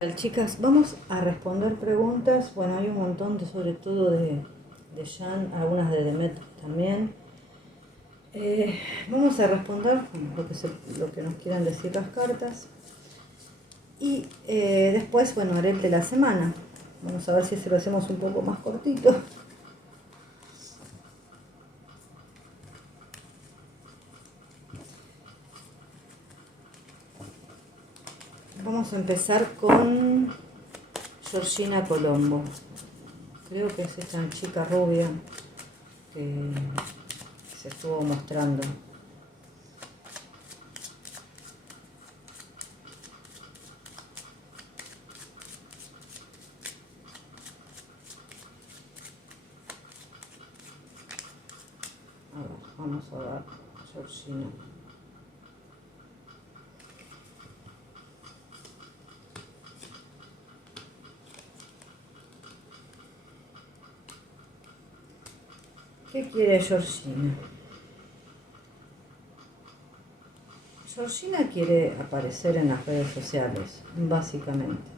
Chicas, vamos a responder preguntas. Bueno, hay un montón, sobre todo de Jan, algunas de Demet también. Vamos a responder lo que nos quieran decir las cartas. Y después, bueno, haré el de la semana. Vamos a ver si se lo hacemos un poco más cortito. Vamos a empezar con Georgina Colombo. Creo que es esta chica rubia que se estuvo mostrando. A ver, vamos a ver, Georgina. ¿Qué quiere Georgina? Georgina quiere aparecer en las redes sociales, básicamente.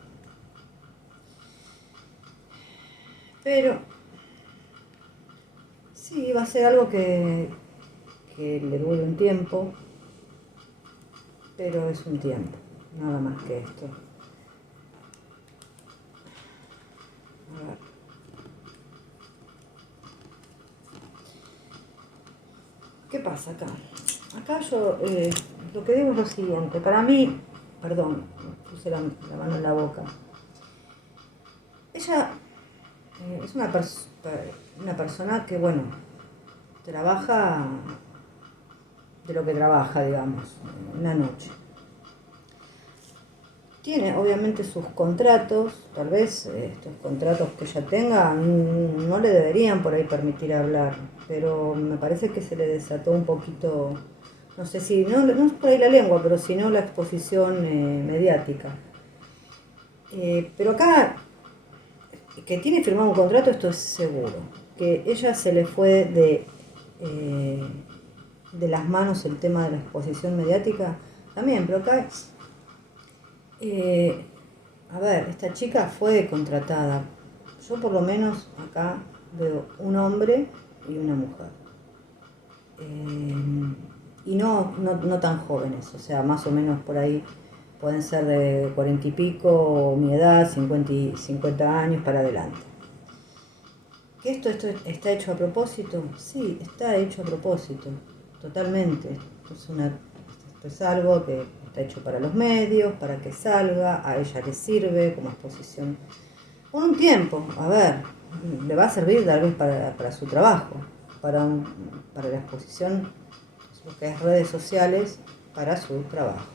Pero sí, va a ser algo que le dure un tiempo, pero es un tiempo, nada más que esto. A ver. ¿Qué pasa acá? Acá yo lo que digo es lo siguiente. Para mí, perdón, puse la mano en la boca. Ella es una persona que, bueno, trabaja de lo que trabaja, digamos, una noche. Tiene obviamente sus contratos, tal vez estos contratos que ella tenga no le deberían por ahí permitir hablar, pero me parece que se le desató un poquito, no sé si, no es por ahí la lengua, pero si no la exposición mediática. Pero acá, que tiene firmado un contrato, esto es seguro, que ella se le fue de las manos el tema de la exposición mediática, también, pero acá... a ver, esta chica fue contratada. Yo por lo menos acá veo un hombre y una mujer. Y no tan jóvenes, o sea, más o menos por ahí pueden ser de 40 y pico, o mi edad, 50 años para adelante. ¿Que esto está hecho a propósito? Sí, está hecho a propósito, totalmente. Esto es algo que está hecho para los medios, para que salga, a ella le sirve como exposición. Por un tiempo, a ver, le va a servir tal vez para su trabajo, para la exposición, lo que es redes sociales, para su trabajo.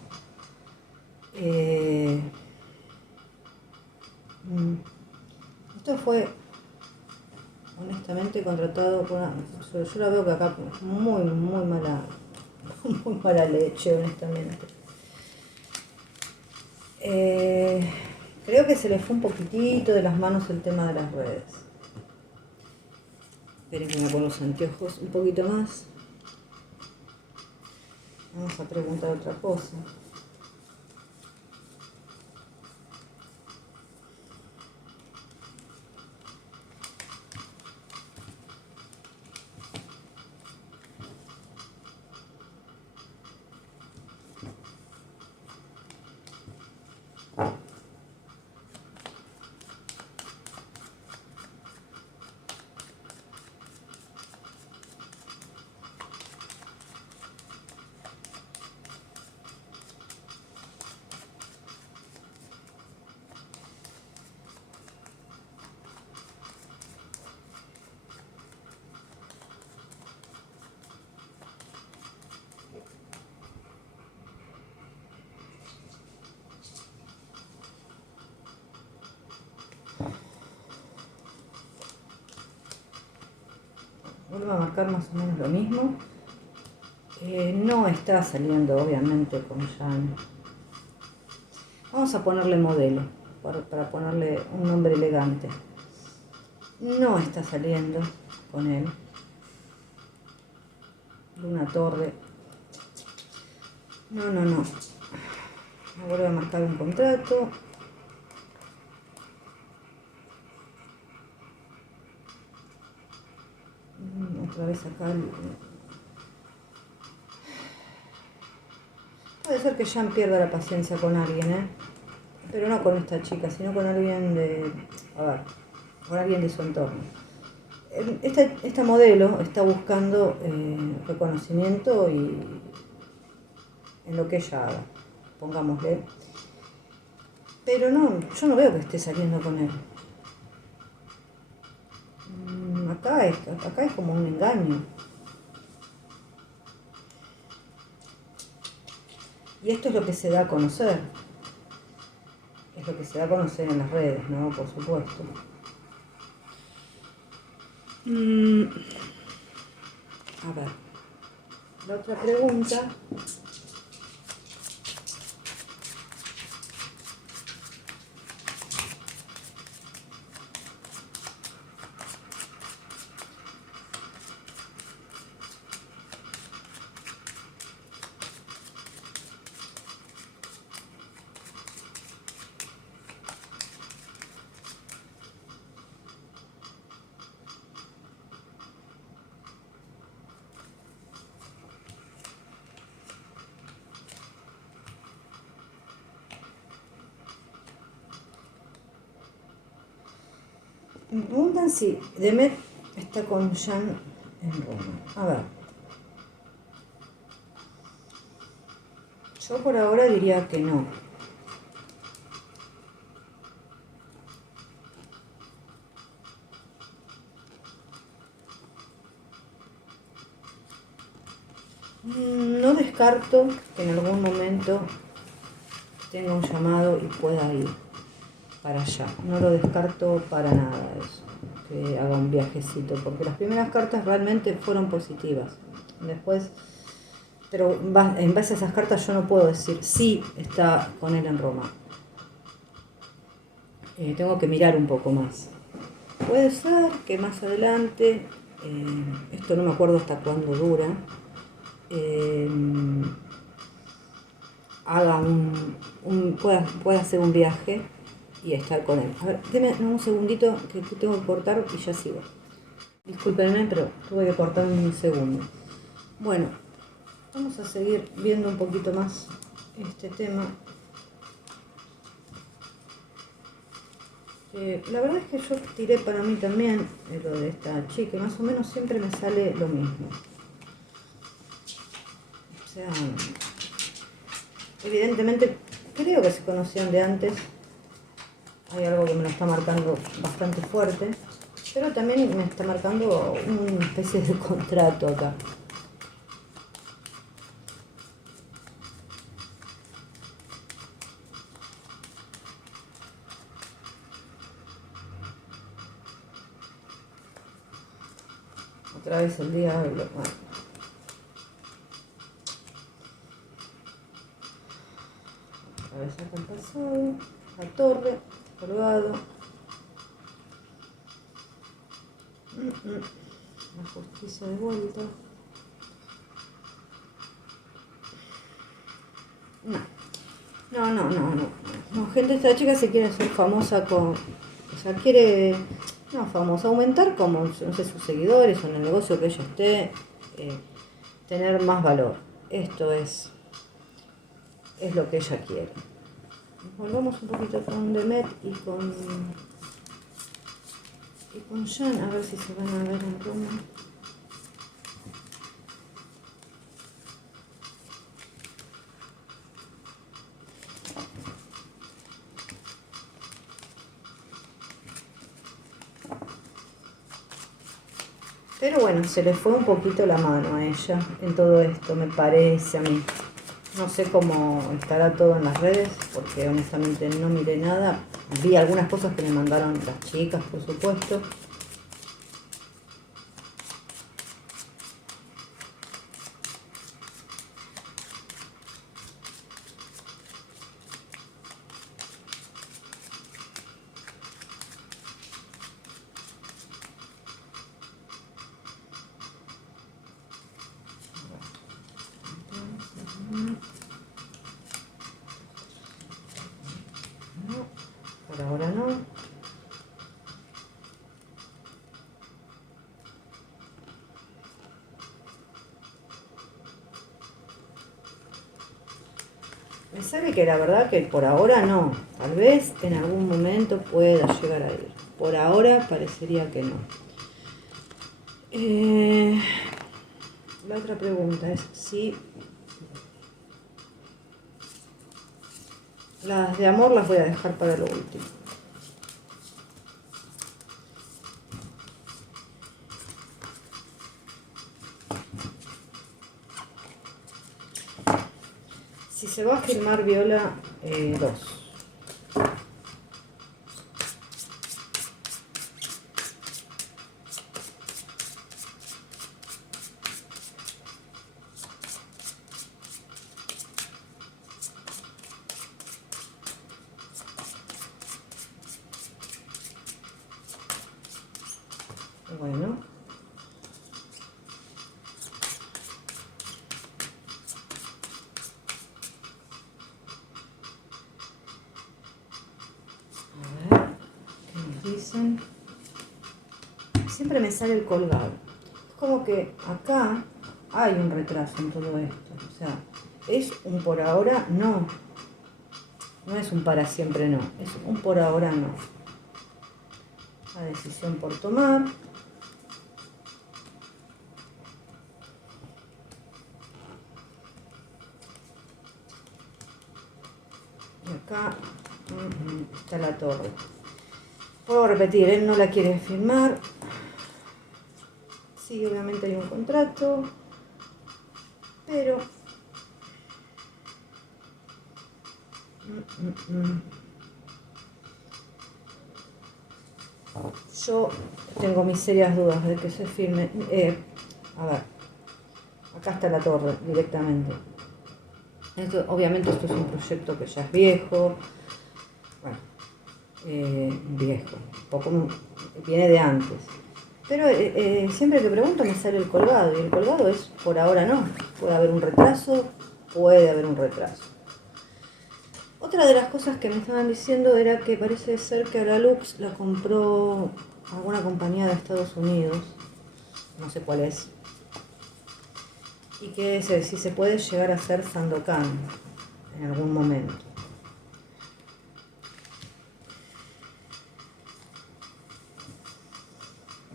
Esto fue honestamente contratado por una... Yo la veo que acá muy mala, muy mala leche, honestamente. Creo que se le fue un poquitito de las manos el tema de las redes. Esperen que me pongo los anteojos un poquito más. Vamos a preguntar otra cosa. Vuelvo a marcar más o menos lo mismo. No está saliendo obviamente con Jan. Vamos a ponerle modelo, para ponerle un nombre elegante. No está saliendo con él. Luna Torre. No. Me vuelvo a marcar un contrato. Otra vez acá. Puede ser que Jan pierda la paciencia con alguien, ¿eh? Pero no con esta chica, sino con alguien de... A ver, con alguien de su entorno. Esta modelo está buscando reconocimiento y en lo que ella haga, pongámosle. Pero no, yo no veo que esté saliendo con él. Acá es como un engaño. Y esto es lo que se da a conocer. Es lo que se da a conocer en las redes, ¿no? Por supuesto. A ver, la otra pregunta. Me preguntan si Demet está con Jan en Roma. A ver. Yo por ahora diría que no. No descarto que en algún momento tenga un llamado y pueda ir para allá. No lo descarto para nada eso, que haga un viajecito, porque las primeras cartas realmente fueron positivas. Después, pero en base a esas cartas yo no puedo decir sí está con él en Roma. Tengo que mirar un poco más. Puede ser que más adelante, esto no me acuerdo hasta cuándo dura, haga pueda hacer un viaje y estar con él. A ver, déme un segundito que tengo que cortar y ya sigo. Discúlpenme, pero tuve que cortar un segundo. Bueno, vamos a seguir viendo un poquito más este tema. La verdad es que yo tiré para mí también lo de esta chica, más o menos siempre me sale lo mismo. O sea, evidentemente creo que se conocían de antes. Hay algo que me lo está marcando bastante fuerte, pero también me está marcando una especie de contrato acá. Otra vez el diablo. Bueno. Otra vez acá el pasado, la torre, colgado. La justicia de vuelta. No, gente, esta chica se quiere hacer famosa con... O sea, quiere... No, famosa, aumentar como, no sé, sus seguidores o en el negocio que ella esté, tener más valor. Esto es lo que ella quiere. Volvamos un poquito con Demet y con Jan, a ver si se van a ver en Roma. Pero bueno, se le fue un poquito la mano a ella en todo esto, me parece a mí. No sé cómo estará todo en las redes, porque honestamente no miré nada. Vi algunas cosas que me mandaron las chicas, por supuesto. No, por ahora no. sale que la verdad que por ahora no. Tal vez en algún momento pueda llegar a ir. Por ahora parecería que no. La otra pregunta es si las de amor las voy a dejar para lo último. Si se va a filmar Viola 2. Bueno. A ver, ¿qué nos dicen? Siempre me sale el colgado. Es como que acá hay un retraso en todo esto. O sea, es un por ahora no. No es un para siempre no. Es un por ahora no. La decisión por tomar. Y acá está la torre. Puedo repetir, él no la quiere firmar. Sí, obviamente hay un contrato. Pero yo tengo mis serias dudas de que se firme. A ver, acá está la torre directamente. Obviamente esto es un proyecto que ya es viejo. Bueno, viejo. Poco, viene de antes. Pero siempre que pregunto me sale el colgado. Y el colgado es por ahora no. Puede haber un retraso. Puede haber un retraso. Otra de las cosas que me estaban diciendo era que parece ser que a la Lux la compró alguna compañía de Estados Unidos, no sé cuál es, y que si se puede llegar a hacer Sandokan en algún momento.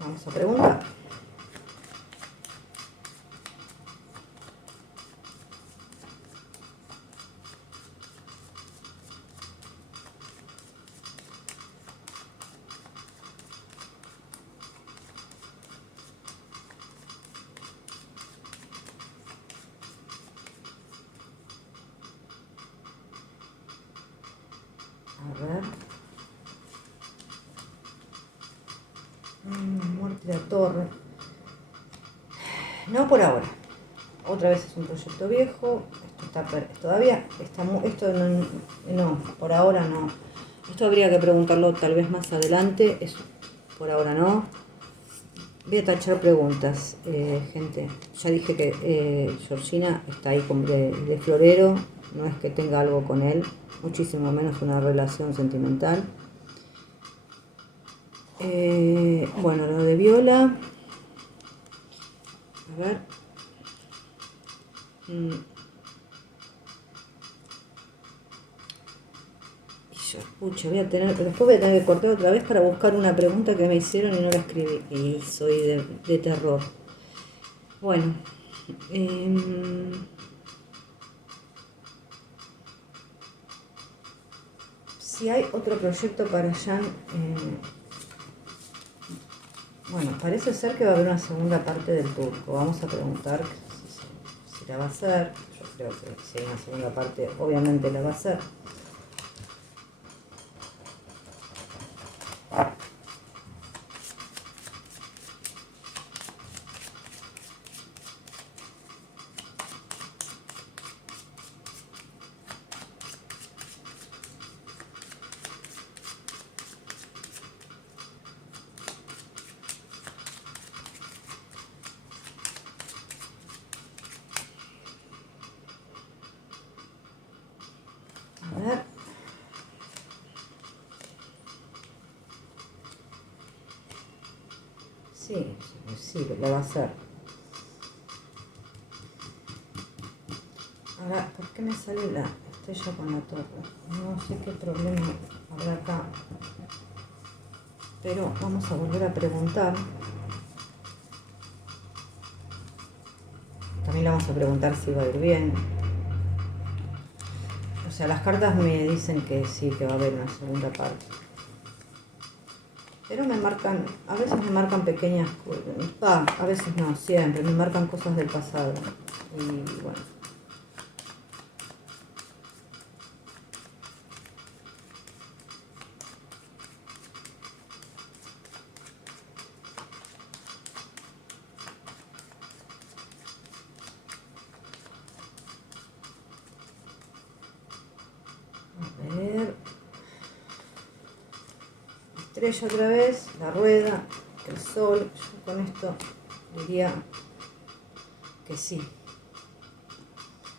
Vamos a preguntar. A ver. Muerte de la torre. No por ahora. Otra vez es un proyecto viejo. Esto está todavía está esto no, por ahora no. Esto habría que preguntarlo tal vez más adelante. Por ahora no. Voy a tachar preguntas, gente. Ya dije que Georgina está ahí de florero. No es que tenga algo con él. Muchísimo menos una relación sentimental. Bueno, lo de Viola. A ver. Y yo, pucha, después voy a tener que cortar otra vez para buscar una pregunta que me hicieron y no la escribí. Y soy de terror. Bueno. Si hay otro proyecto para Jan, bueno, parece ser que va a haber una segunda parte del turco. Vamos a preguntar si la va a hacer. Yo creo que si hay una segunda parte, obviamente la va a hacer. A ver. Sí, la va a hacer. Ahora, ¿por qué me sale la estrella con la torre. No sé qué problema habrá acá. Pero vamos a volver a preguntar. También le vamos a preguntar si va a ir bien. O sea, las cartas me dicen que sí, que va a haber una segunda parte. Pero me marcan, a veces me marcan pequeñas cosas. A veces no, siempre. Me marcan cosas del pasado. Y bueno. A ver. Estrella otra vez, la rueda, el sol. Yo con esto diría que sí.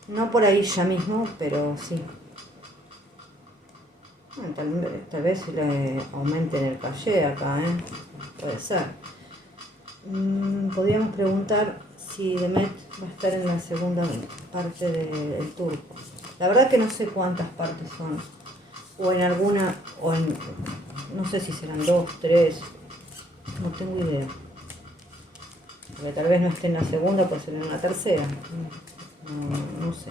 No por ahí ya mismo, pero sí. Bueno, tal vez le aumenten el caché acá, puede ser. Podríamos preguntar si Demet va a estar en la segunda parte del turco. La verdad que no sé cuántas partes son. O en alguna, no sé si serán 2, 3. No tengo idea. Porque tal vez no esté en la segunda, puede ser en la tercera. No sé.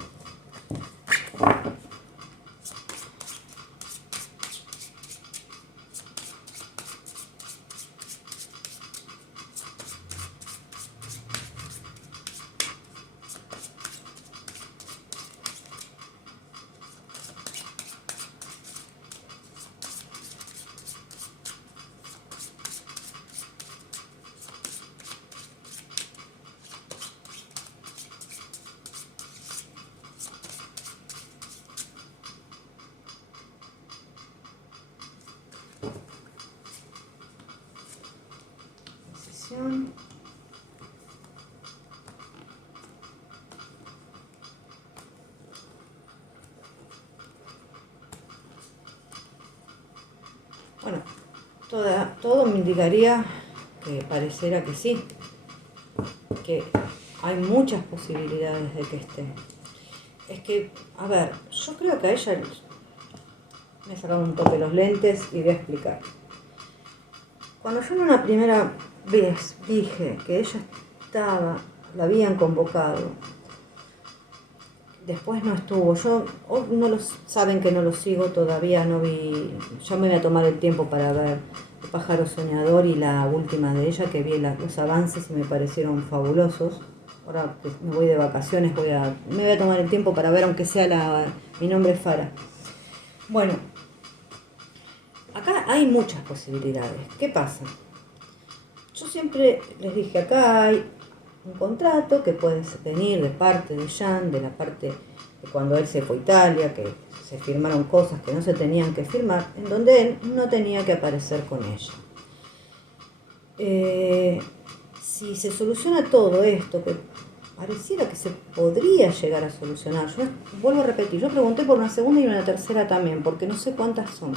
Decisión. Bueno, todo me indicaría que pareciera que sí, que hay muchas posibilidades de que esté. Es que, a ver, yo creo que a ella me he sacado un toque los lentes y voy a explicar. Cuando yo en una primera vez dije que ella la habían convocado, después no estuvo. Yo saben que no lo sigo, todavía no vi. Ya me voy a tomar el tiempo para ver El pájaro soñador y la última de ella, que vi los avances y me parecieron fabulosos. Ahora que me voy de vacaciones, me voy a tomar el tiempo para ver, aunque sea Mi nombre es Farah. Bueno, acá hay muchas posibilidades. ¿Qué pasa? Yo siempre les dije, acá hay un contrato que puede venir de parte de Jan, de la parte de cuando él se fue a Italia, que se firmaron cosas que no se tenían que firmar, en donde él no tenía que aparecer con ella. Si se soluciona todo esto, que pareciera que se podría llegar a solucionar, yo vuelvo a repetir, yo pregunté por una segunda y una tercera también, porque no sé cuántas son.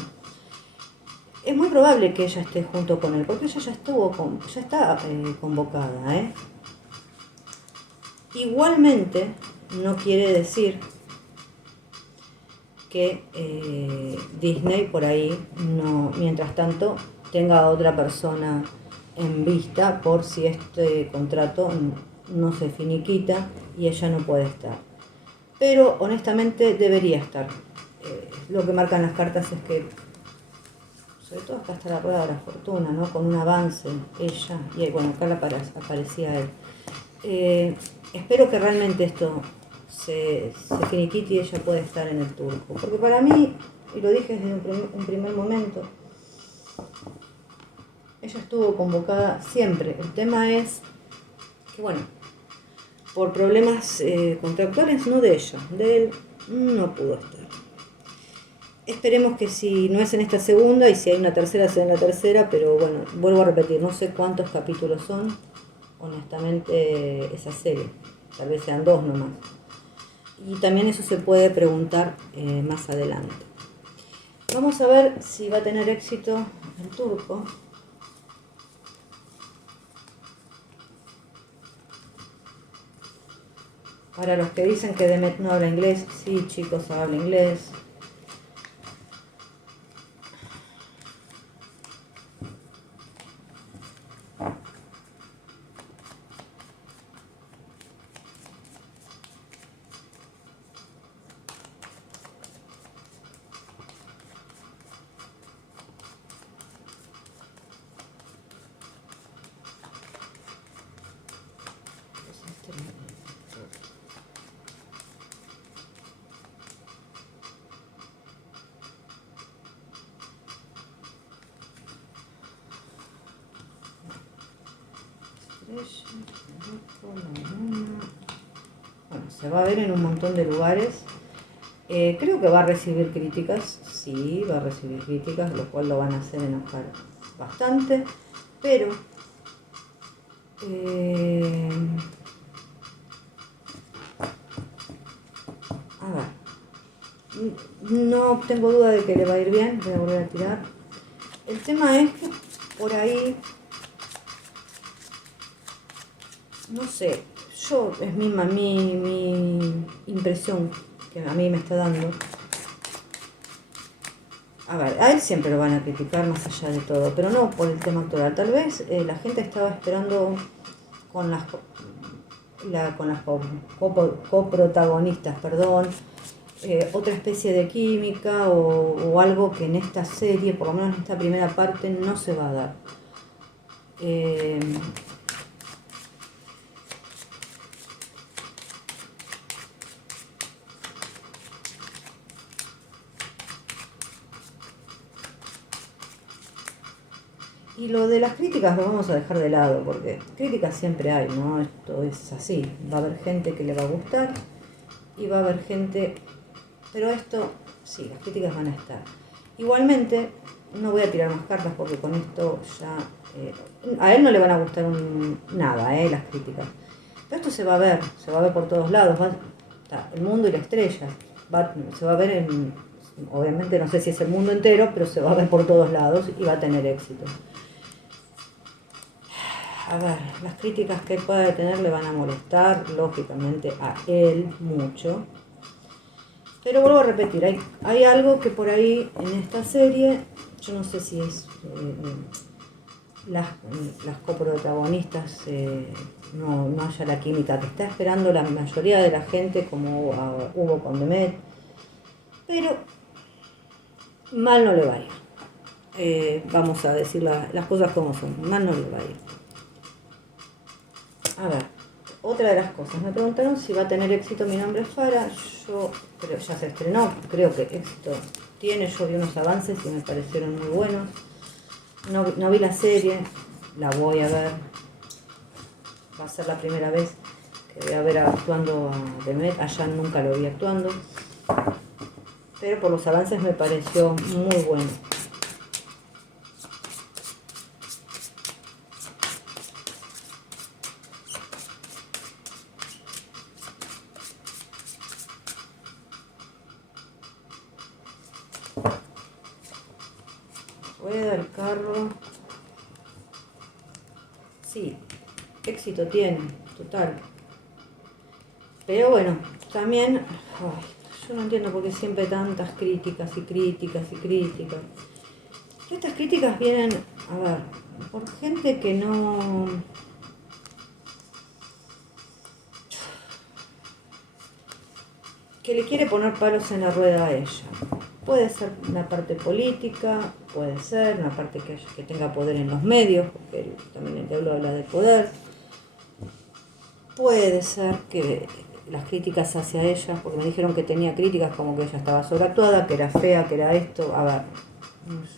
Es muy probable que ella esté junto con él, porque ella ya está convocada, Igualmente, no quiere decir que Disney por ahí, no, mientras tanto, tenga a otra persona en vista por si este contrato no se finiquita y ella no puede estar. Pero honestamente debería estar. Lo que marcan las cartas es que, sobre todo acá está la rueda de la fortuna, ¿no? Con un avance, ella, y bueno, acá aparecía él. Espero que realmente esto se finiquite y ella pueda estar en el turco. Porque para mí, y lo dije desde un primer momento, ella estuvo convocada siempre. El tema es que, bueno, por problemas contractuales, no de ella, de él, no pudo estar. Esperemos que si no es en esta segunda y si hay una tercera, sea en la tercera, pero bueno, vuelvo a repetir, no sé cuántos capítulos son, honestamente, esa serie. Tal vez sean 2 nomás. Y también eso se puede preguntar más adelante. Vamos a ver si va a tener éxito el turco. Para los que dicen que Demet no habla inglés, sí, chicos, habla inglés. Bueno, se va a ver en un montón de lugares. Creo que va a recibir críticas, sí, va a recibir críticas, lo cual lo van a hacer enojar bastante, pero a ver, no tengo duda de que le va a ir bien, voy a volver a tirar. El tema es que por ahí, no sé, es mi impresión que a mí me está dando. A ver, a él siempre lo van a criticar más allá de todo, pero no por el tema actoral. Tal vez la gente estaba esperando con las coprotagonistas, perdón, otra especie de química o algo que en esta serie, por lo menos en esta primera parte, no se va a dar. Y lo de las críticas lo vamos a dejar de lado, porque críticas siempre hay, ¿no? Esto es así. Va a haber gente que le va a gustar y va a haber gente... Pero esto, sí, las críticas van a estar. Igualmente, no voy a tirar más cartas porque con esto ya... a él no le van a gustar nada, las críticas. Pero esto se va a ver por todos lados. El mundo y la estrella. Se va a ver en... Obviamente no sé si es el mundo entero, pero se va a ver por todos lados y va a tener éxito. A ver, las críticas que él pueda tener le van a molestar, lógicamente, a él mucho. Pero vuelvo a repetir, hay algo que por ahí en esta serie, yo no sé si es las coprotagonistas, no haya la química que está esperando la mayoría de la gente, como hubo con Demet, pero mal no le va a ir. Vamos a decir las cosas como son, mal no le va a ir. A ver, otra de las cosas, me preguntaron si va a tener éxito Mi nombre es Farah. Yo creo, ya se estrenó, creo que éxito tiene. Yo vi unos avances y me parecieron muy buenos. No vi la serie, la voy a ver. Va a ser la primera vez que voy a ver actuando a Demet. Allá nunca lo vi actuando, pero por los avances me pareció muy bueno. Rueda el carro. Sí, éxito tiene, total. Pero bueno, también, yo no entiendo por qué siempre tantas críticas y críticas y críticas. Estas críticas vienen, a ver, por gente que no... que le quiere poner palos en la rueda a ella. Puede ser una parte política, puede ser una parte que tenga poder en los medios, porque también el diablo habla de poder. Puede ser que las críticas hacia ella, porque me dijeron que tenía críticas como que ella estaba sobreactuada, que era fea, que era esto. A ver,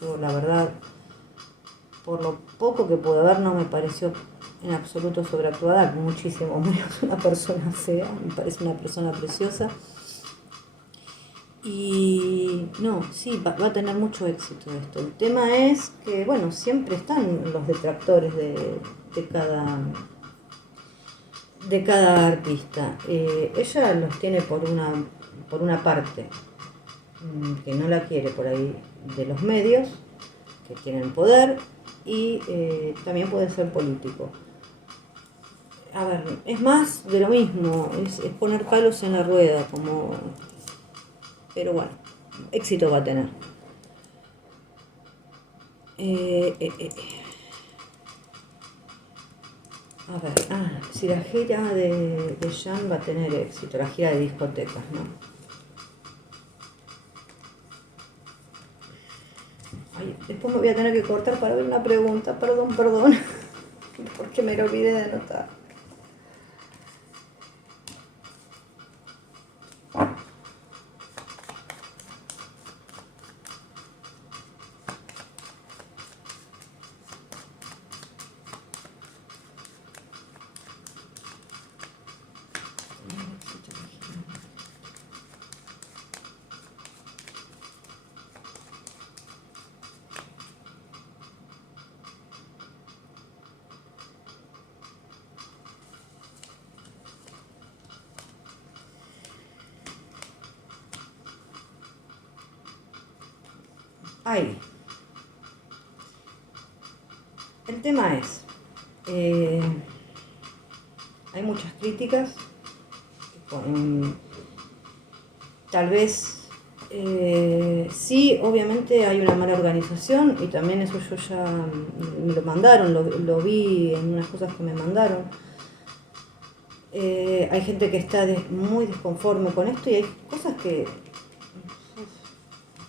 yo la verdad, por lo poco que pude ver, no me pareció en absoluto sobreactuada, muchísimo menos una persona fea, me parece una persona preciosa. Y no, sí, va a tener mucho éxito esto. El tema es que, bueno, siempre están los detractores de cada artista. Ella los tiene por una parte, que no la quiere por ahí, de los medios, que tienen poder, y también puede ser político. a ver, es más de lo mismo, es poner palos en la rueda, como... Pero bueno, éxito va a tener. Eh, eh, eh. A ver, si la gira de Jan va a tener éxito, la gira de discotecas, ¿no? Ay, después me voy a tener que cortar para ver una pregunta, perdón, porque me lo olvidé de anotar. Ahí. El tema es, hay muchas críticas, tal vez sí, obviamente hay una mala organización y también eso yo ya me lo mandaron, lo vi en unas cosas que me mandaron. Hay gente que está muy desconforme con esto y hay cosas que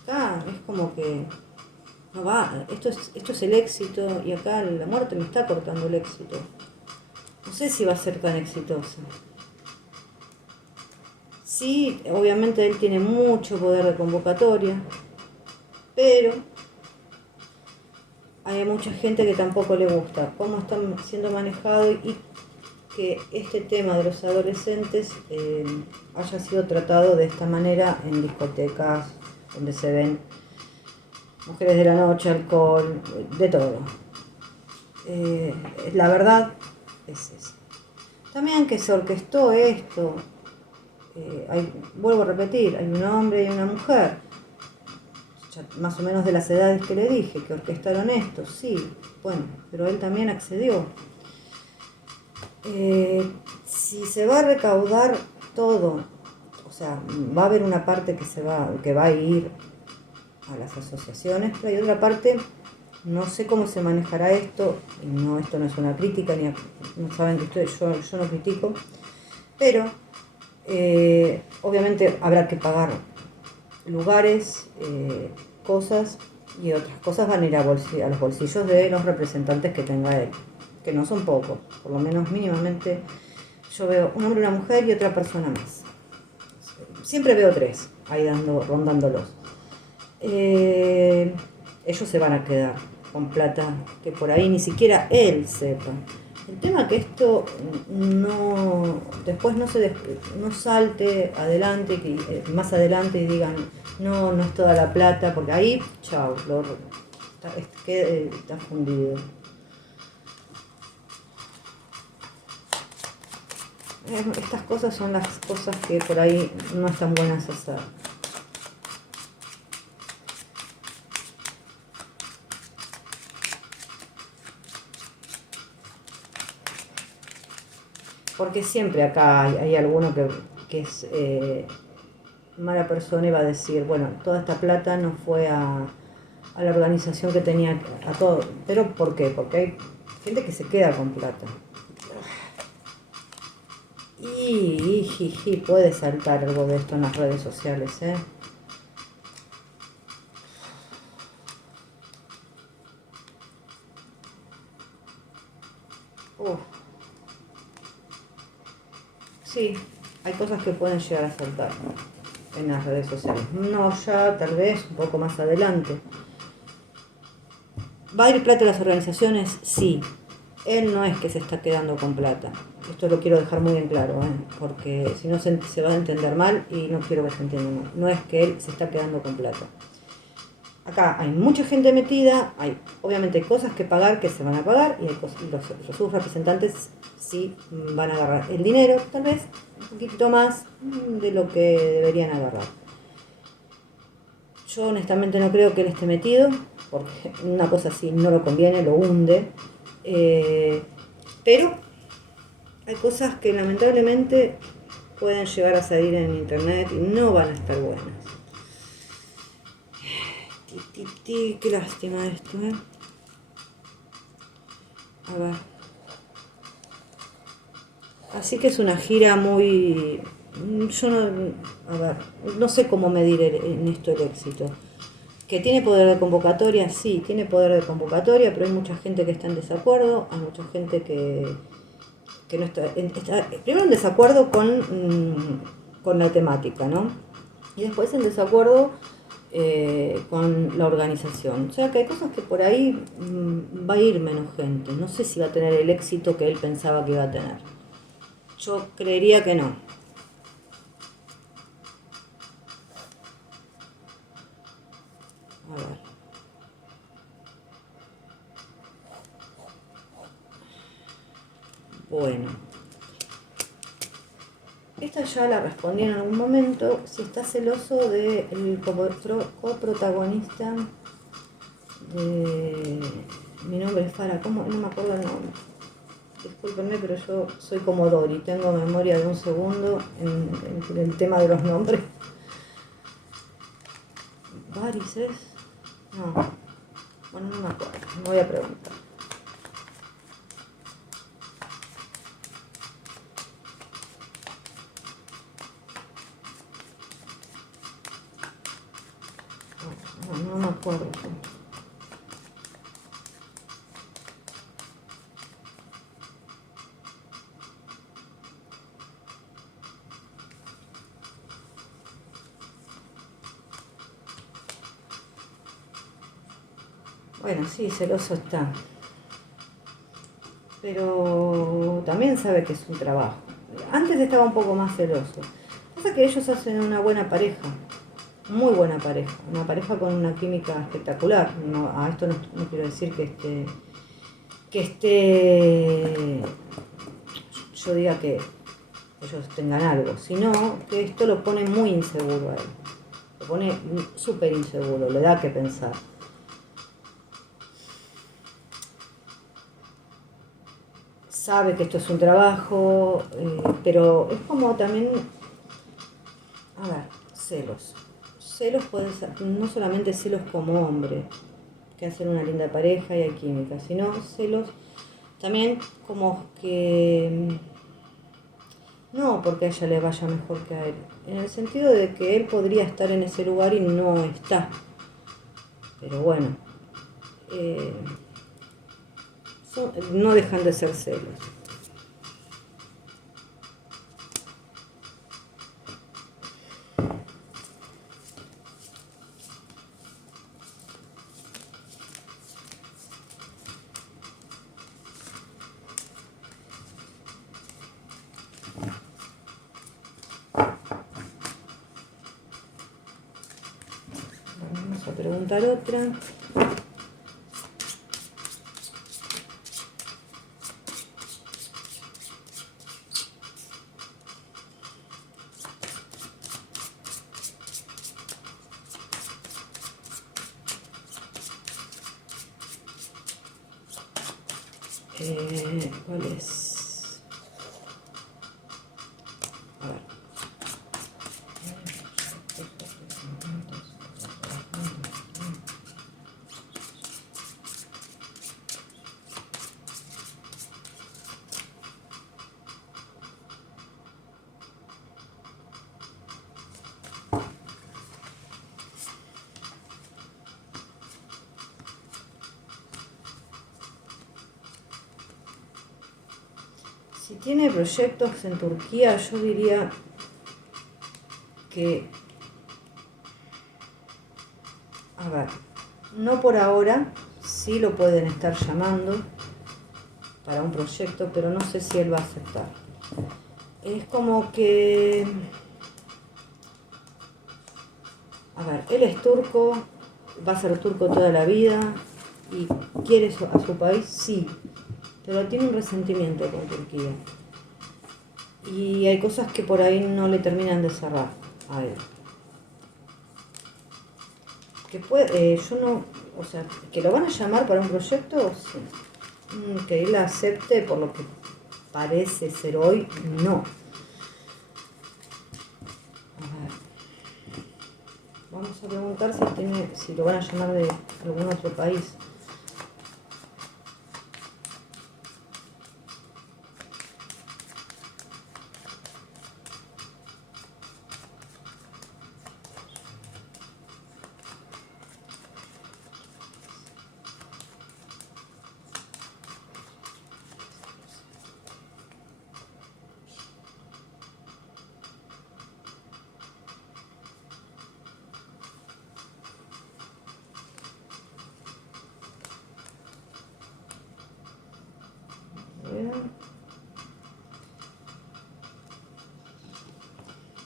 acá es como que no va, esto es el éxito y acá la muerte me está cortando el éxito. No sé si va a ser tan exitosa. Sí, obviamente él tiene mucho poder de convocatoria, pero hay mucha gente que tampoco le gusta cómo están siendo manejados y que este tema de los adolescentes haya sido tratado de esta manera en discotecas donde se ven mujeres de la noche, alcohol, de todo. La verdad es esa. También que se orquestó esto, vuelvo a repetir, hay un hombre y una mujer, ya más o menos de las edades que le dije, que orquestaron esto, sí, bueno, pero él también accedió. Si se va a recaudar todo, o sea, va a haber una parte que va a ir a las asociaciones, pero hay otra parte, no sé cómo se manejará esto, y no, esto no es una crítica, no saben que yo no critico, pero obviamente habrá que pagar lugares, cosas, y otras cosas van a ir a los bolsillos de los representantes que tenga él, que no son pocos, por lo menos mínimamente yo veo un hombre, una mujer y otra persona más. Siempre veo tres ahí rondándolos. Ellos se van a quedar con plata que por ahí ni siquiera él sepa. El tema que esto después no salte adelante, más adelante y digan, no es toda la plata, porque ahí, chao, está fundido. Estas cosas son las cosas que por ahí no están buenas hacer. Porque siempre acá hay alguno que es mala persona y va a decir, bueno, toda esta plata no fue a la organización que tenía, a todo. ¿Pero por qué? Porque hay gente que se queda con plata. Y puede saltar algo de esto en las redes sociales, ¿eh? Sí, hay cosas que pueden llegar a saltar, ¿no?, en las redes sociales. No ya, tal vez, un poco más adelante. ¿Va a ir plata a las organizaciones? Sí. Él no es que se está quedando con plata. Esto lo quiero dejar muy en claro, porque si no se va a entender mal y no quiero que se entienda mal. No es que él se está quedando con plata. Acá hay mucha gente metida, obviamente hay cosas que pagar que se van a pagar y los subrepresentantes sí van a agarrar el dinero, tal vez un poquito más de lo que deberían agarrar. Yo honestamente no creo que él esté metido, porque una cosa así no lo conviene, lo hunde. Pero hay cosas que lamentablemente pueden llegar a salir en internet y no van a estar buenas. Qué lástima esto, ¿eh? A ver. Así que es una gira muy... Yo no... A ver, no sé cómo medir en esto el éxito. ¿Que tiene poder de convocatoria? Sí, tiene poder de convocatoria, pero hay mucha gente que está en desacuerdo, hay mucha gente que no está primero en desacuerdo con la temática, ¿no? Y después en desacuerdo con la organización. O sea que hay cosas que por ahí va a ir menos gente. No sé si va a tener el éxito que él pensaba que iba a tener. Yo creería que no. A ver. Bueno. Esta ya la respondí en algún momento. Si está celoso del coprotagonista de Mi nombre es Farah. ¿Cómo? No me acuerdo el nombre. Discúlpenme, pero yo soy como Dory. Tengo memoria de un segundo en el tema de los nombres. ¿Varys es? No. Bueno, no me acuerdo. Me voy a preguntar. No me acuerdo. Bueno, sí, celoso está. Pero también sabe que es un trabajo. Antes estaba un poco más celoso. Pasa que ellos hacen una buena pareja. Muy buena pareja. Una pareja con una química espectacular. No, a esto no quiero decir que esté yo diga que ellos tengan algo, sino que esto lo pone muy inseguro a él. Lo pone súper inseguro, le da que pensar. Sabe que esto es un trabajo, pero es como también, a ver, celos. Celos pueden ser, no solamente celos como hombre, que hacen una linda pareja y hay química, sino celos también como que no porque a ella le vaya mejor que a él, en el sentido de que él podría estar en ese lugar y no está. Pero bueno, no dejan de ser celos. Vamos a preguntar otra. ¿Cuál es? A ver. Si tiene proyectos en Turquía, yo diría que, a ver, no por ahora, sí lo pueden estar llamando para un proyecto, pero no sé si él va a aceptar. Es como que, a ver, él es turco, va a ser turco toda la vida y quiere a su país, sí, pero tiene un resentimiento con Turquía. Y hay cosas que por ahí no le terminan de cerrar a él. Que puede, yo no, o sea, que lo van a llamar para un proyecto, sí. Que él acepte por lo que parece ser hoy, no. A ver. Vamos a preguntar si lo van a llamar de algún otro país.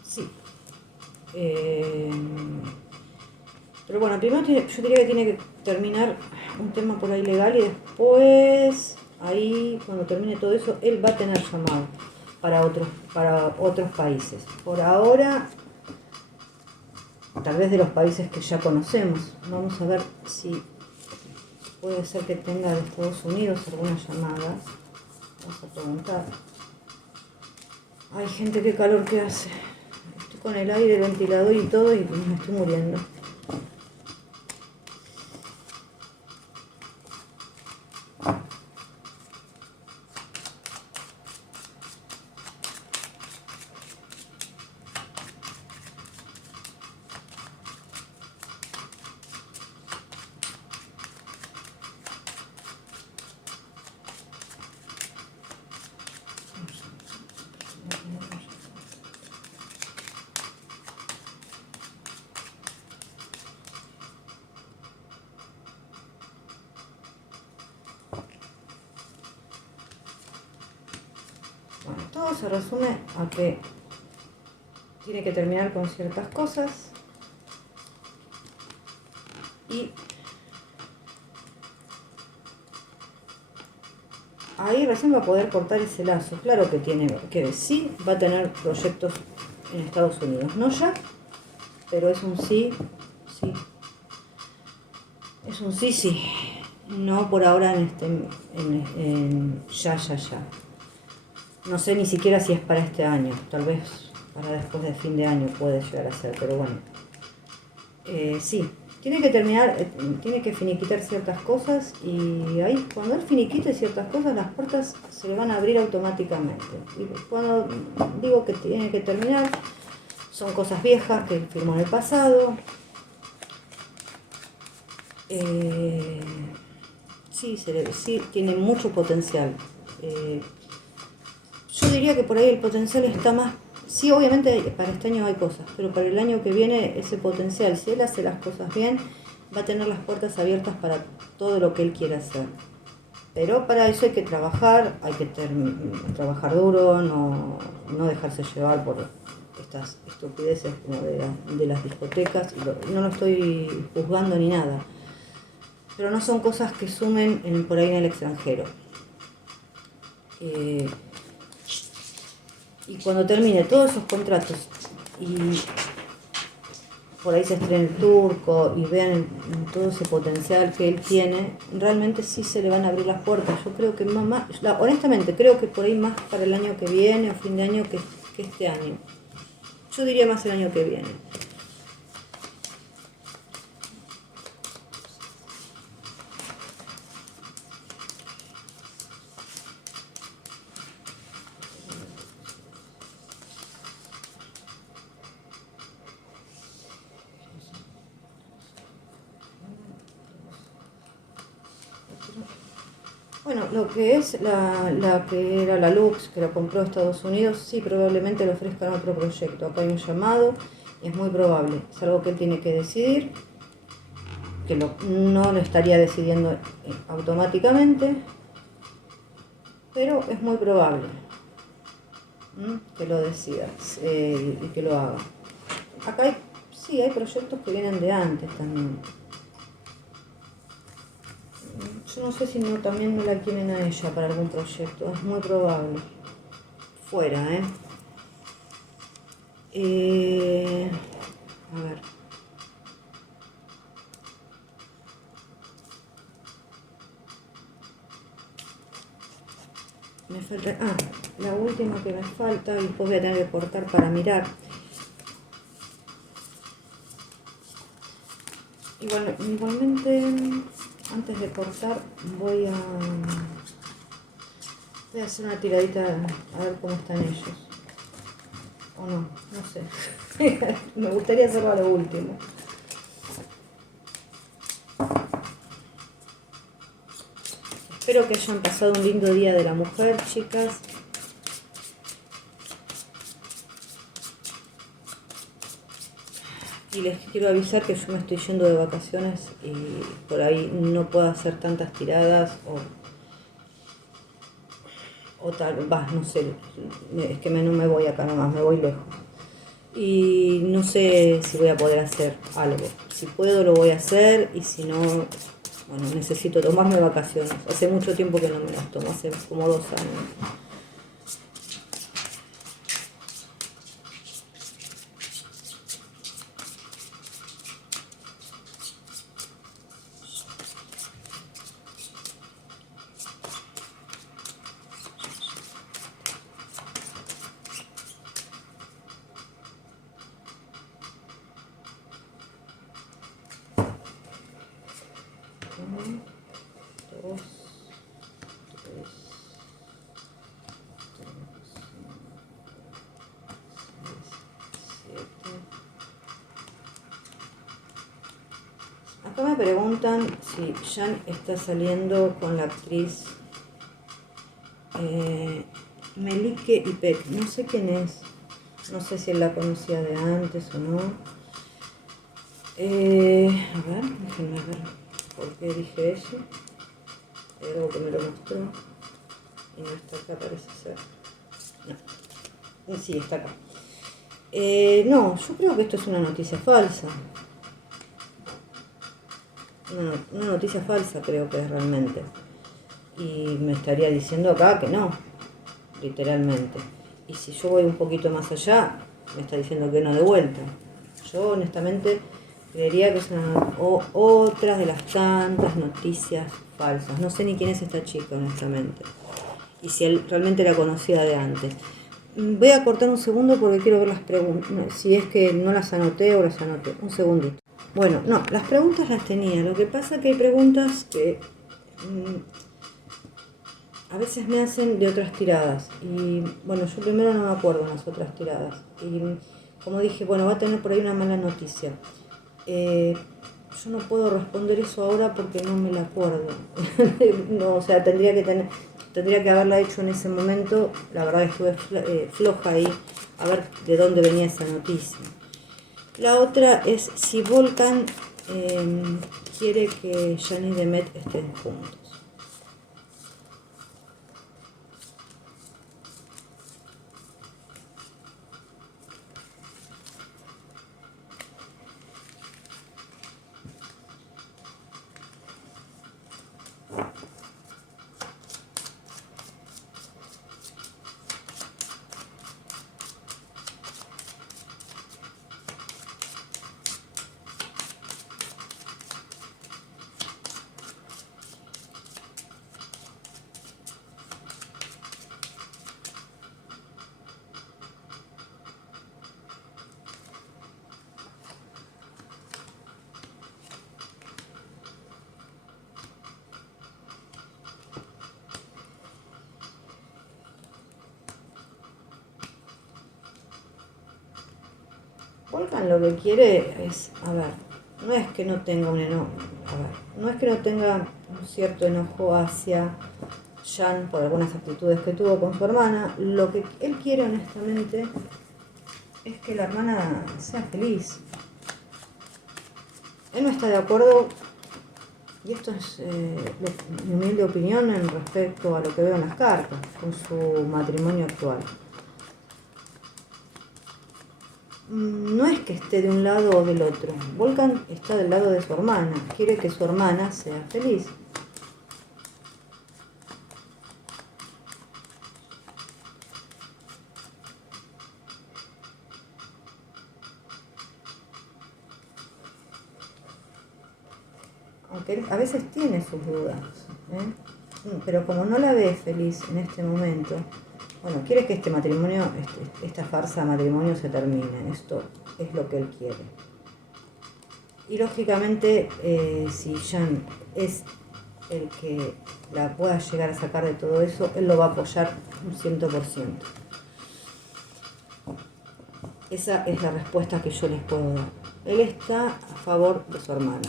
Sí. Pero bueno, primero yo diría que tiene que terminar un tema por ahí legal y después, ahí, cuando termine todo eso, él va a tener llamado para otros países. Por ahora, tal vez de los países que ya conocemos. Vamos a ver si puede ser que tenga de Estados Unidos alguna llamada. Vamos a preguntar. Ay, gente, qué calor que hace. Estoy con el aire, el ventilador y todo y me estoy muriendo. Bueno, todo se resume a que tiene que terminar con ciertas cosas y ahí recién va a poder cortar ese lazo. Claro que sí va a tener proyectos en Estados Unidos, no ya, pero es un sí, sí. Es un sí, sí. No por ahora ya. No sé ni siquiera si es para este año, tal vez para después de fin de año puede llegar a ser, pero bueno. Sí, tiene que terminar, tiene que finiquitar ciertas cosas y ahí cuando él finiquite ciertas cosas las puertas se le van a abrir automáticamente. Y cuando digo que tiene que terminar, son cosas viejas que él firmó en el pasado. Sí, tiene mucho potencial. Yo diría que por ahí el potencial está más. Sí, obviamente para este año hay cosas, pero para el año que viene ese potencial, si él hace las cosas bien, va a tener las puertas abiertas para todo lo que él quiera hacer. Pero para eso hay que trabajar, trabajar duro, no dejarse llevar por estas estupideces como de las discotecas. No lo estoy juzgando ni nada, pero no son cosas que sumen por ahí en el extranjero. Y cuando termine todos esos contratos y por ahí se estrene el turco y vean todo ese potencial que él tiene, realmente sí se le van a abrir las puertas. Yo creo que honestamente creo que por ahí más para el año que viene o fin de año que este año. Yo diría más el año que viene. Bueno, lo que es la que era la Lux, que la compró Estados Unidos, sí, probablemente le ofrezcan otro proyecto. Acá hay un llamado y es muy probable. Es algo que él tiene que decidir, que no lo estaría decidiendo automáticamente, pero es muy probable que lo decida y que lo haga. Acá hay proyectos que vienen de antes también. Yo no sé si también no la quieren a ella para algún proyecto, es muy probable. Fuera, a ver. Me falta, la última que me falta, y después voy a tener que cortar para mirar. Igualmente, antes de cortar, voy a hacer una tiradita a ver cómo están ellos. O no, no sé. Me gustaría hacerlo a lo último. Espero que hayan pasado un lindo día de la mujer, chicas. Y les quiero avisar que yo me estoy yendo de vacaciones y por ahí no puedo hacer tantas tiradas o tal, no sé, es que no me voy acá nomás, me voy lejos. Y no sé si voy a poder hacer algo. Si puedo lo voy a hacer y si no, bueno, necesito tomarme vacaciones. Hace mucho tiempo que no me las tomo, hace como 2 años. Acá me preguntan si Jan está saliendo con la actriz Melike Ipek. No sé quién es. No sé si él la conocía de antes o no. A ver, déjenme ver por qué dije eso. Hay algo que me lo mostró. Y no está acá, parece ser. No. Sí, está acá. No, yo creo que esto es una noticia falsa. Una noticia falsa creo que es realmente. Y me estaría diciendo acá que no, literalmente. Y si yo voy un poquito más allá, me está diciendo que no de vuelta. Yo honestamente creería que es otra de las tantas noticias falsas. No sé ni quién es esta chica, honestamente. Y si él realmente la conocía de antes. Voy a cortar un segundo porque quiero ver las preguntas. Si es que no las anoté o las anoté. Un segundito. Bueno, no, las preguntas las tenía. Lo que pasa es que hay preguntas que a veces me hacen de otras tiradas. Y bueno, yo primero no me acuerdo en las otras tiradas. Y como dije, bueno, va a tener por ahí una mala noticia. Yo no puedo responder eso ahora porque no me la acuerdo. No, o sea, tendría que haberla hecho en ese momento. La verdad estuve floja ahí a ver de dónde venía esa noticia. La otra es si Volkan quiere que Jan y Demet estén juntos. Volkan lo que quiere es, no es que no tenga no es que no tenga un cierto enojo hacia Jan por algunas actitudes que tuvo con su hermana. Lo que él quiere honestamente es que la hermana sea feliz. Él no está de acuerdo, y esto es mi humilde opinión en respecto a lo que veo en las cartas, con su matrimonio actual. No es que esté de un lado o del otro. Volkan está del lado de su hermana. Quiere que su hermana sea feliz. Aunque a veces tiene sus dudas. pero como no la ve feliz en este momento, bueno, quiere que este matrimonio, esta farsa de matrimonio se termine. Esto es lo que él quiere. Y lógicamente, si Jan es el que la pueda llegar a sacar de todo eso, él lo va a apoyar un 100%. Esa es la respuesta que yo les puedo dar. Él está a favor de su hermana.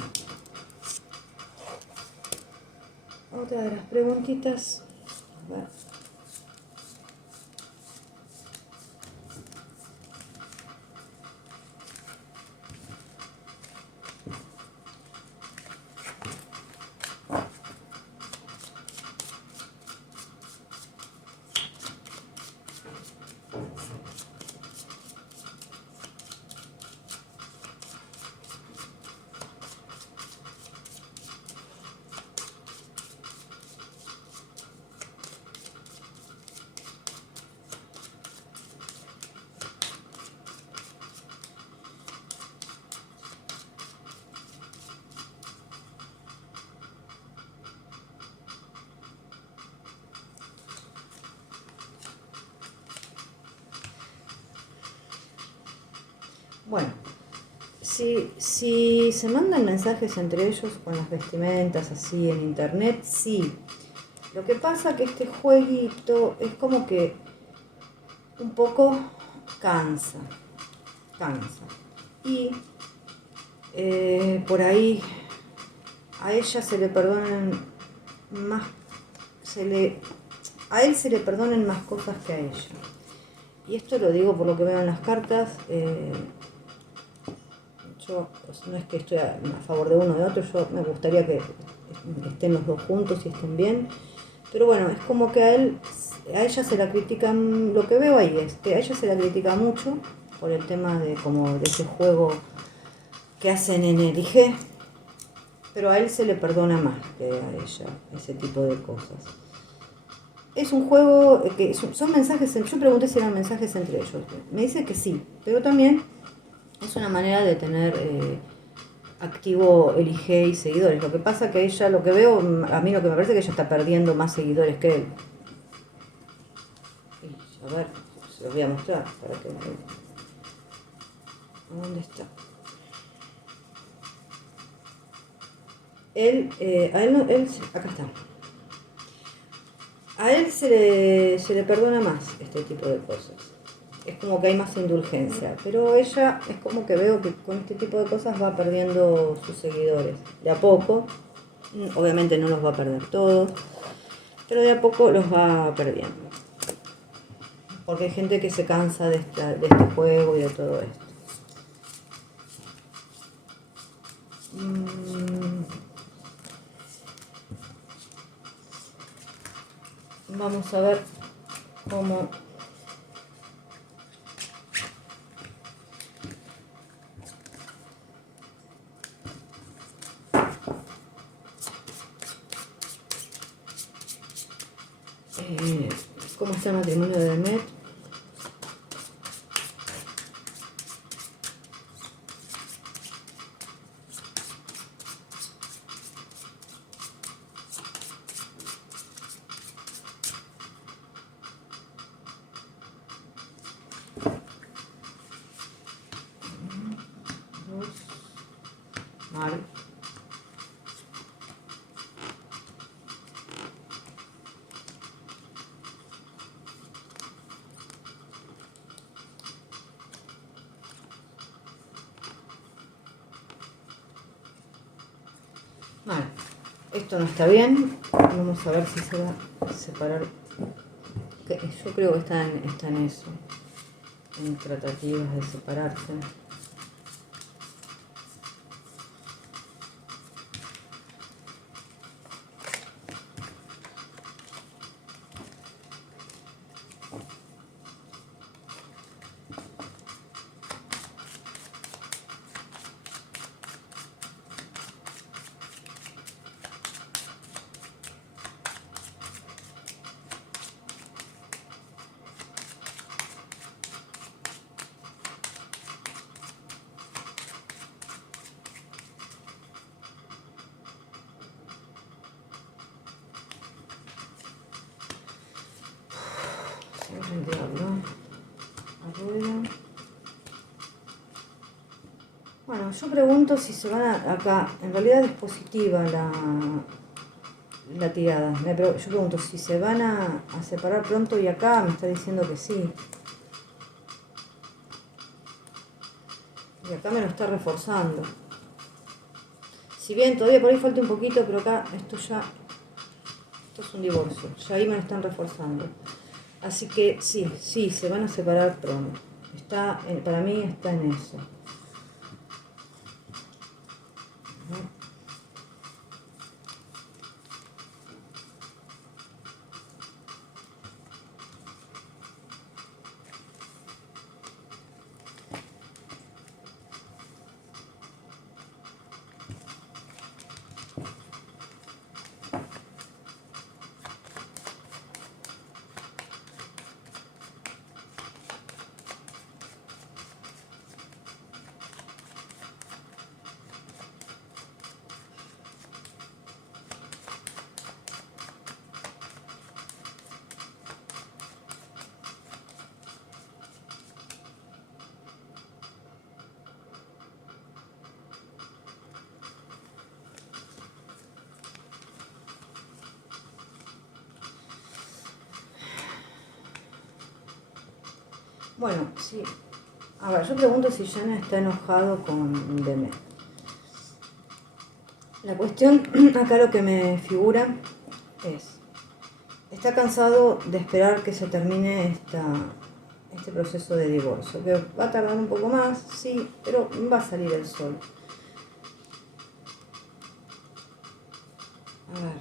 Otra de las preguntitas. A ver. Bueno, si se mandan mensajes entre ellos con las vestimentas así en internet, sí. Lo que pasa que este jueguito es como que un poco cansa. Y por ahí a ella se le perdonan más, a él se le perdonan más cosas que a ella. Y esto lo digo por lo que veo en las cartas. Yo pues, no es que estoy a favor de uno o de otro, yo me gustaría que estén los dos juntos y estén bien. Pero bueno, es como que a ella se la critican, lo que veo ahí es que a ella se la critica mucho por el tema de como de ese juego que hacen en el IG, pero a él se le perdona más que a ella ese tipo de cosas. Es un juego que son mensajes, yo pregunté si eran mensajes entre ellos, me dice que sí, pero también es una manera de tener activo el IG y seguidores. Lo que pasa que ella, lo que veo, a mí lo que me parece es que ella está perdiendo más seguidores que él. A ver, se los voy a mostrar para que vean. ¿Dónde está? Acá está. A él se le perdona más este tipo de cosas. Es como que hay más indulgencia. Pero ella es como que veo que con este tipo de cosas va perdiendo sus seguidores. De a poco. Obviamente no los va a perder todos. Pero de a poco los va perdiendo. Porque hay gente que se cansa de este juego y de todo esto. Vamos a ver cómo... cómo está el matrimonio de Demet. Vale. Vale, esto no está bien. Vamos a ver si se va a separar. Yo creo que está en eso, en tratativas de separarse. El diablo. Rueda. Bueno, yo pregunto si se van acá. En realidad es positiva la tirada. Yo pregunto si se van a separar pronto y acá me está diciendo que sí. Y acá me lo está reforzando. Si bien todavía por ahí falta un poquito, pero acá esto es un divorcio. Ya ahí me lo están reforzando. Así que sí, se van a separar pronto. Para mí está en eso. Bueno, sí. A ver, yo pregunto si Yana está enojado con Demet. La cuestión, acá lo que me figura es, está cansado de esperar que se termine este proceso de divorcio, que va a tardar un poco más, sí, pero va a salir el sol. A ver,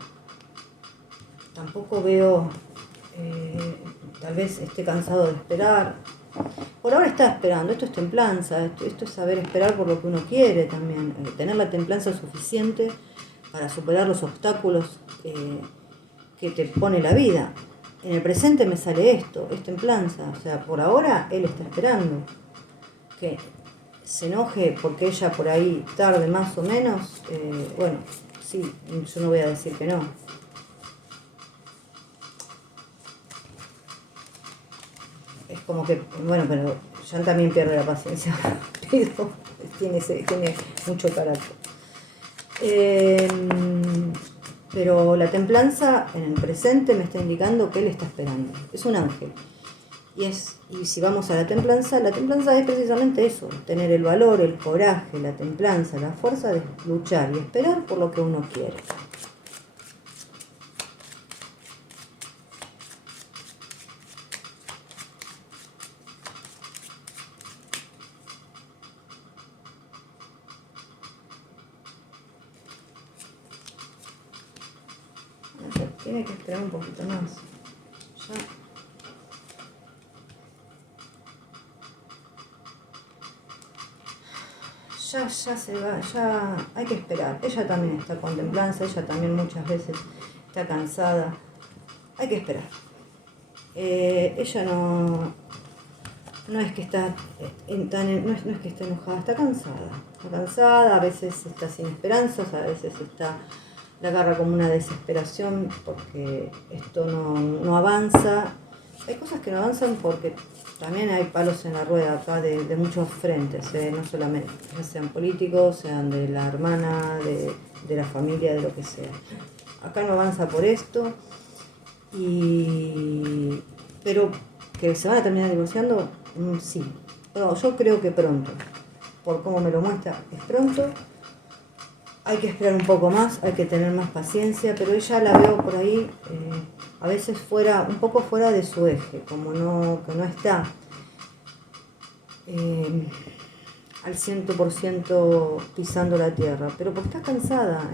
tampoco veo, tal vez esté cansado de esperar. Por ahora está esperando, esto es templanza, esto es saber esperar por lo que uno quiere también, tener la templanza suficiente para superar los obstáculos que te pone la vida. En el presente me sale esto, es templanza, o sea, por ahora él está esperando. Que se enoje porque ella por ahí tarde más o menos, bueno, sí, yo no voy a decir que no. Es como que, bueno, pero Jan también pierde la paciencia, pero tiene mucho carácter. Pero la templanza en el presente me está indicando que él está esperando. Es un ángel. Y si vamos a la templanza es precisamente eso, tener el valor, el coraje, la templanza, la fuerza de luchar y esperar por lo que uno quiere. Tiene que esperar un poquito más. Ya se va, ya hay que esperar. Ella también está con templanza, ella también muchas veces está cansada. Hay que esperar. Ella no es que está no es que esté enojada, está cansada. Está cansada, a veces está sin esperanzas, a veces la agarra como una desesperación porque esto no avanza. Hay cosas que no avanzan porque también hay palos en la rueda acá de muchos frentes, no solamente, ya sean políticos, sean de la hermana, de la familia, de lo que sea. Acá no avanza por esto, pero que se van a terminar divorciando, sí. No, yo creo que pronto, por cómo me lo muestra, es pronto. Hay que esperar un poco más, hay que tener más paciencia, pero ella la veo por ahí a veces un poco fuera de su eje, como que no está al 100% pisando la tierra, pero porque está cansada,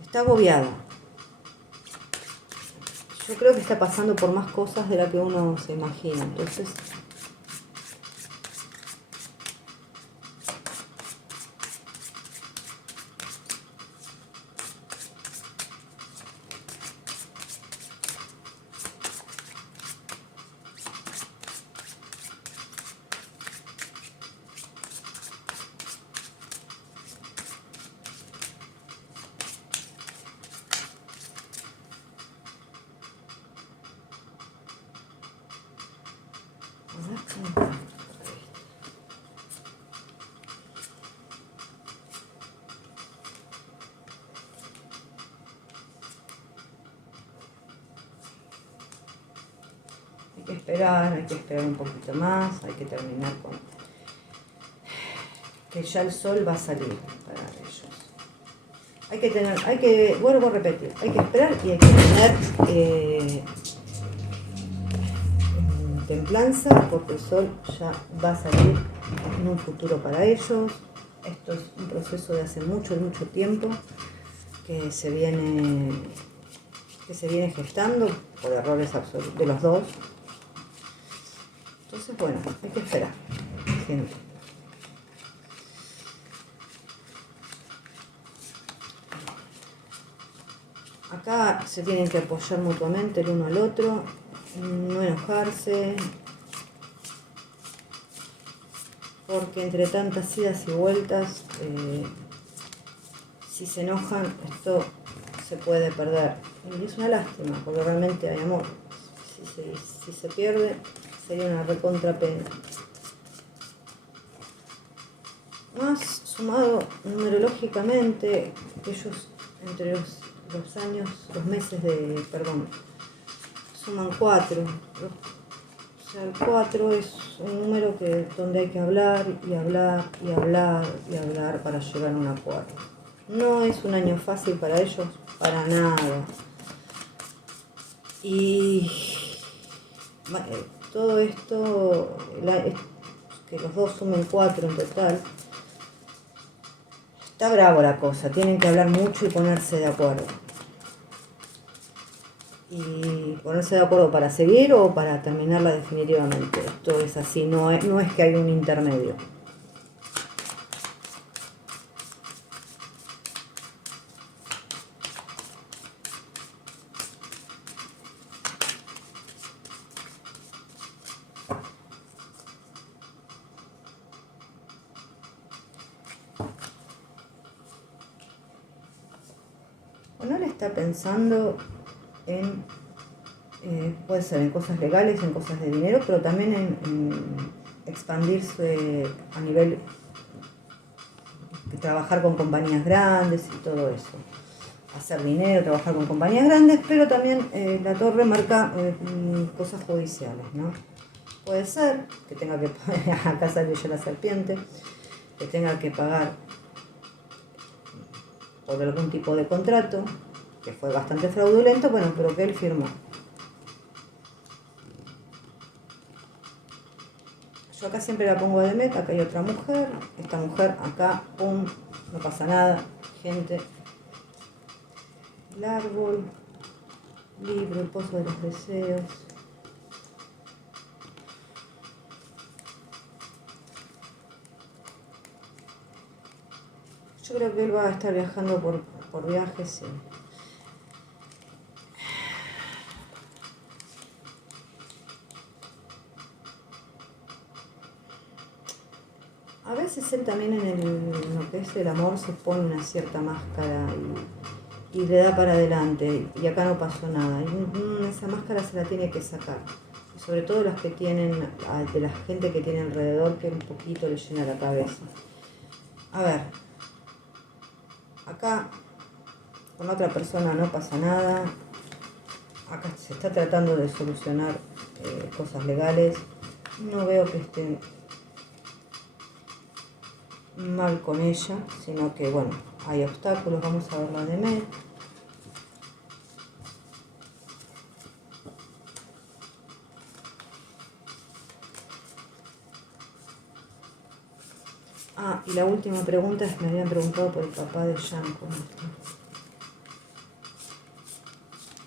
está agobiada. Yo creo que está pasando por más cosas de las que uno se imagina, entonces que esperar un poquito más, hay que terminar con que ya el sol va a salir para ellos. Vuelvo a repetir, hay que esperar y hay que tener templanza, porque el sol ya va a salir en un futuro para ellos. Esto es un proceso de hace mucho tiempo que se viene gestando por errores absolutos de los dos. Entonces, bueno, hay que esperar, gente. Acá se tienen que apoyar mutuamente el uno al otro, no enojarse, porque entre tantas idas y vueltas, si se enojan, esto se puede perder. Y es una lástima, porque realmente hay amor. Si se pierde, sería una recontra pena. Más sumado numerológicamente, ellos entre los meses suman 4. O sea, el 4 es un número donde hay que hablar y hablar y hablar y hablar para llegar a un acuerdo. No es un año fácil para ellos, para nada. Y todo esto, que los dos sumen 4 en total, está bravo la cosa, tienen que hablar mucho y ponerse de acuerdo. Y ponerse de acuerdo para seguir o para terminarla definitivamente. Esto es así, no es que hay un intermedio. Bueno, él está pensando en, puede ser en cosas legales, en cosas de dinero, pero también en expandirse a nivel de trabajar con compañías grandes y todo eso. Hacer dinero, trabajar con compañías grandes, pero también la torre marca cosas judiciales, ¿no? Puede ser que tenga que pagar, acá salió ya la serpiente, que tenga que pagar por algún tipo de contrato, que fue bastante fraudulento, bueno, pero que él firmó. Yo acá siempre la pongo de meta, acá hay otra mujer, esta mujer acá, pum, no pasa nada, gente. El árbol, libro, el pozo de los deseos. Yo creo que él va a estar viajando por viajes, sí. A veces él también en lo que es el amor se pone una cierta máscara y le da para adelante, y acá no pasó nada. Y esa máscara se la tiene que sacar. Y sobre todo las que tienen, de la gente que tiene alrededor, que un poquito le llena la cabeza. A ver, acá con otra persona no pasa nada. Acá se está tratando de solucionar cosas legales. No veo que estén mal con ella, sino que bueno, hay obstáculos. Vamos a ver la de Mel. Y la última pregunta es que me habían preguntado por el papá de Jean.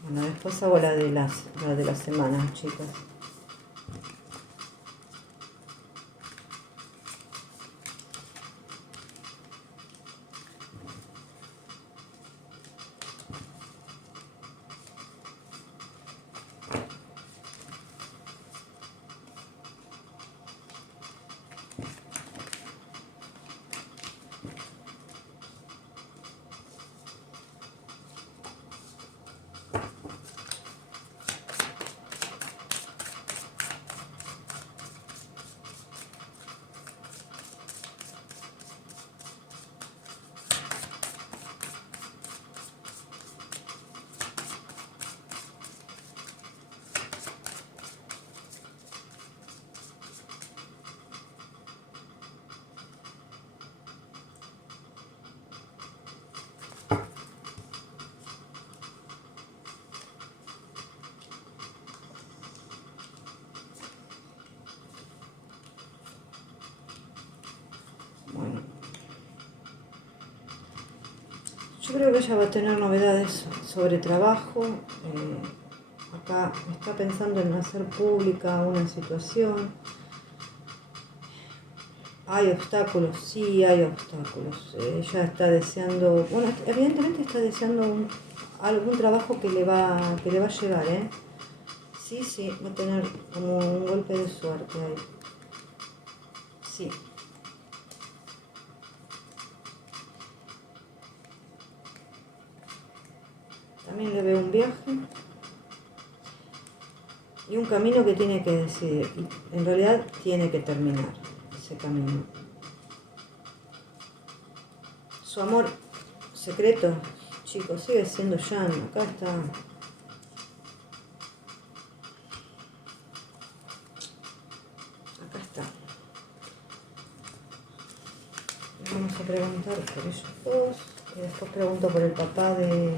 Bueno, después hago la de las semanas, chicas. Yo creo que ella va a tener novedades sobre trabajo. Acá está pensando en hacer pública una situación. Hay obstáculos, sí hay obstáculos. Ella está deseando, bueno, evidentemente está deseando algún trabajo que le va a llegar, ¿eh? Sí, sí, va a tener como un golpe de suerte ahí. Sí. También le veo un viaje y un camino que tiene que decidir. Y en realidad tiene que terminar ese camino. Su amor secreto, chicos, sigue siendo Jan. Acá está. Acá está. Vamos a preguntar por ellos dos. Y después pregunto por el papá de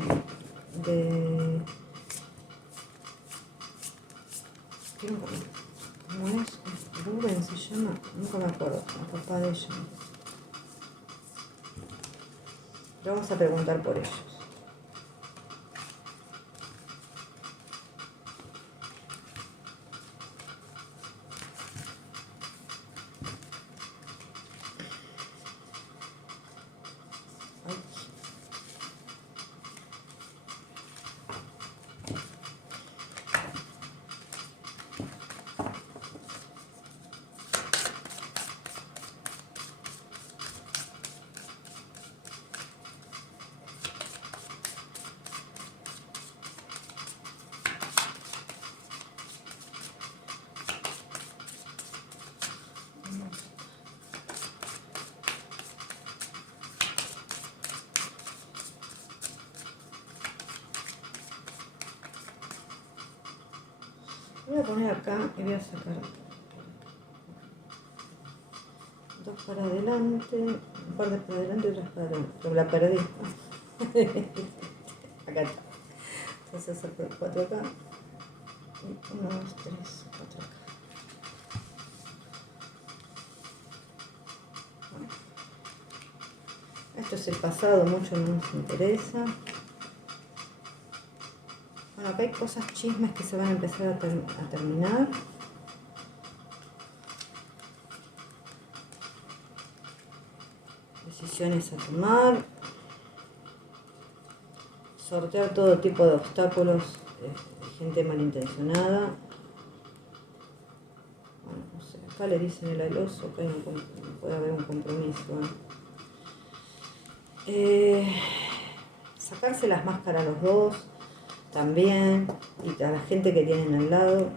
¿cómo es? Rubén se llama, nunca me acuerdo, el papá de ella. Le vamos a preguntar por ellos. Ay. Voy a poner acá y voy a sacar dos para adelante, un par de para adelante y otras para adelante, pero la perdí. Acá está. Entonces saco el 4 acá y 1, 2, 3, 4 acá. Bueno, esto es el pasado, mucho no nos interesa. Bueno, acá hay cosas, chismes que se van a empezar a terminar. Decisiones a tomar. Sortear todo tipo de obstáculos de gente malintencionada. Bueno, no sé, acá le dicen el aloso, acá puede haber un compromiso. Sacarse las máscaras los dos también, y a la gente que tienen al lado.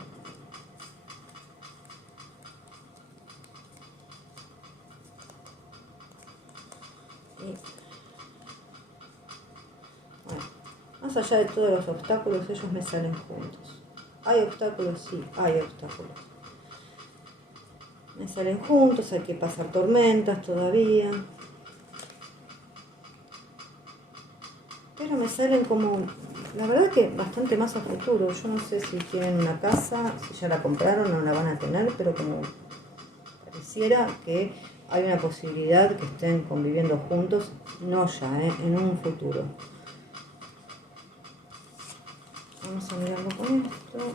Y, bueno, más allá de todos los obstáculos, ellos me salen juntos. ¿Hay obstáculos? Sí, hay obstáculos. Me salen juntos, hay que pasar tormentas todavía. Pero me salen como, la verdad que bastante más a futuro. Yo no sé si tienen una casa, si ya la compraron o no la van a tener, pero como pareciera que hay una posibilidad que estén conviviendo juntos, no ya, en un futuro. Vamos a mirarlo con esto.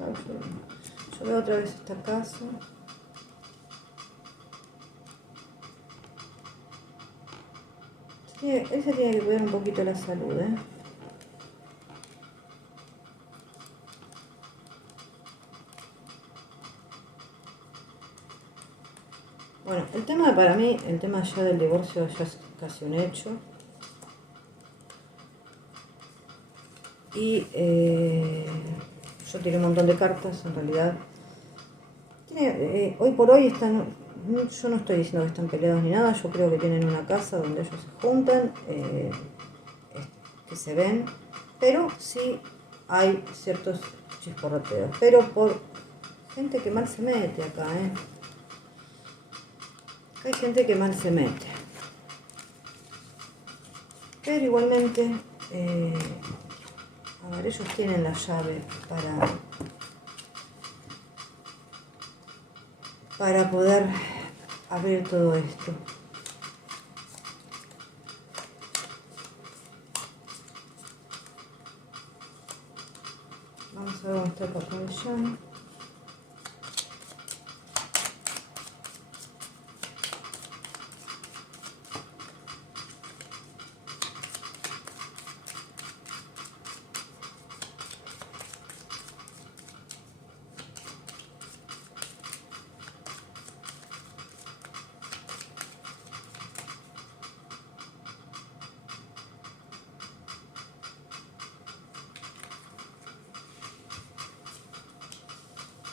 Yo veo otra vez esta casa. Él se tiene que cuidar un poquito la salud, ¿eh? Bueno, el tema para mí, el tema ya del divorcio ya es casi un hecho. Y yo tiré un montón de cartas, en realidad. Hoy por hoy están, yo no estoy diciendo que están peleados ni nada, yo creo que tienen una casa donde ellos se juntan, que se ven, pero sí hay ciertos chisporroteos, pero por gente que mal se mete acá, hay gente que mal se mete. Pero igualmente, a ver, ellos tienen la llave para poder abrir todo esto. Vamos a ver dónde está el papel ya.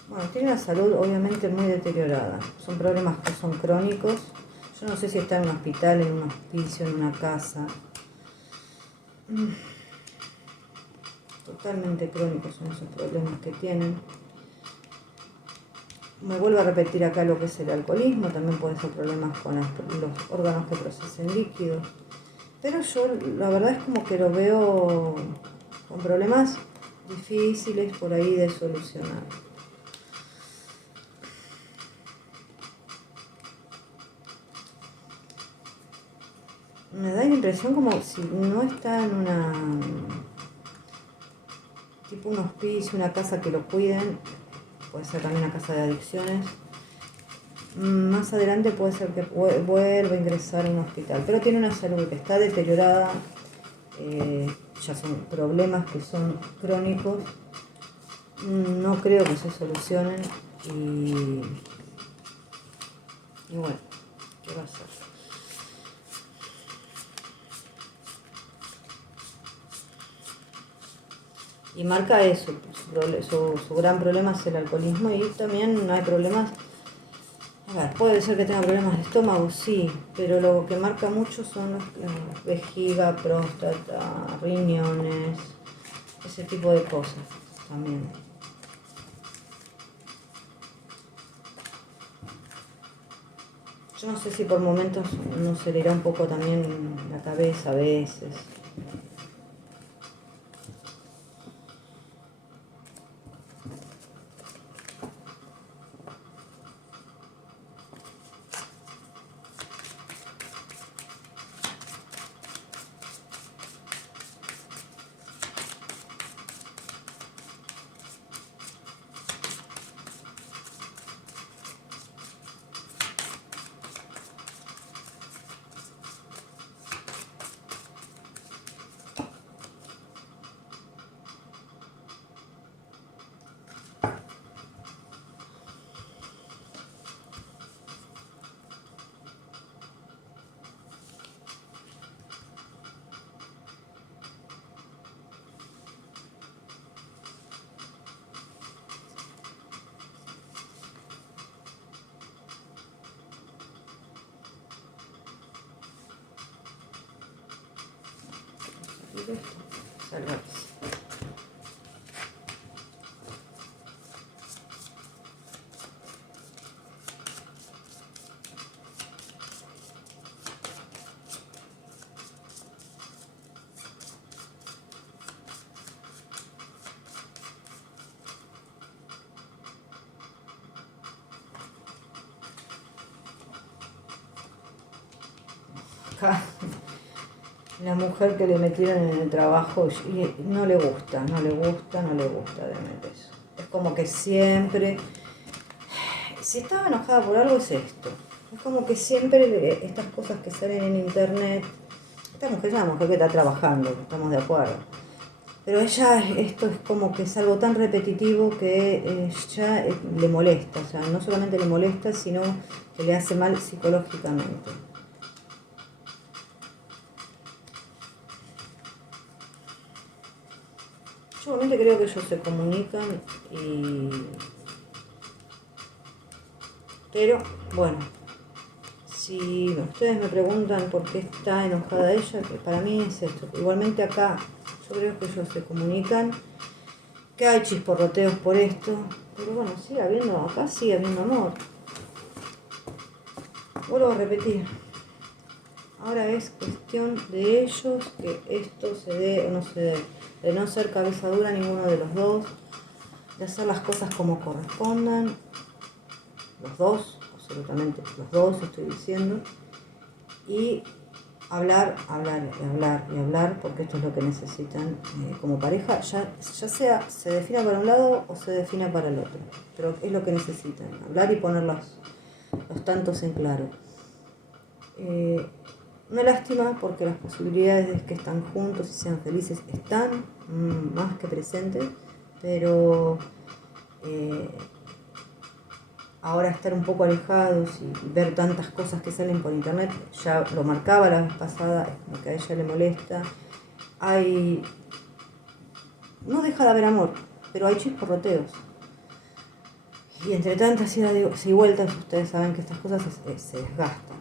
Bueno, tiene una salud obviamente muy deteriorada. Son problemas que son crónicos. Yo no sé si está en un hospital, en un hospicio, en una casa. Totalmente crónicos son esos problemas que tienen. Me vuelvo a repetir acá lo que es el alcoholismo. También puede ser problemas con los órganos que procesen líquidos. Pero yo la verdad es como que lo veo con problemas difíciles por ahí de solucionar. Me da la impresión como si no está en tipo un hospicio, una casa que lo cuiden, puede ser también una casa de adicciones. Más adelante puede ser que vuelva a ingresar a un hospital, pero tiene una salud que está deteriorada, ya son problemas que son crónicos, no creo que se solucionen y bueno, ¿qué va a hacer? Y marca eso, su gran problema es el alcoholismo y también hay problemas. A ver, puede ser que tenga problemas de estómago, sí, pero lo que marca mucho son los vejiga, próstata, riñones, ese tipo de cosas también. Yo no sé si por momentos no se le irá un poco también la cabeza a veces. Salvarse. Acá, la mujer que le metieron en el trabajo y no le gusta realmente eso. Es como que siempre, si estaba enojada por algo es esto. Es como que siempre estas cosas que salen en internet, esta mujer es una mujer que está trabajando, estamos de acuerdo. Pero ella, esto es como que es algo tan repetitivo que ya le molesta, o sea, no solamente le molesta, sino que le hace mal psicológicamente. Yo realmente creo que ellos se comunican pero bueno, si ustedes me preguntan por qué está enojada ella, que para mí es esto. Igualmente acá yo creo que ellos se comunican, que hay chisporroteos por esto, pero bueno, acá sigue habiendo amor. Vuelvo a repetir, ahora es cuestión de ellos que esto se dé o no se dé, de no ser cabeza dura ninguno de los dos, de hacer las cosas como correspondan, los dos, absolutamente los dos estoy diciendo, y hablar, porque esto es lo que necesitan como pareja, ya sea se defina para un lado o se defina para el otro, pero es lo que necesitan, hablar y poner los tantos en claro. Una lástima porque las posibilidades de que están juntos y sean felices están más que presentes, pero ahora estar un poco alejados y ver tantas cosas que salen por internet, ya lo marcaba la vez pasada, es como que a ella le molesta. No deja de haber amor, pero hay chisporroteos. Y entre tantas idas y vueltas, ustedes saben que estas cosas se desgastan.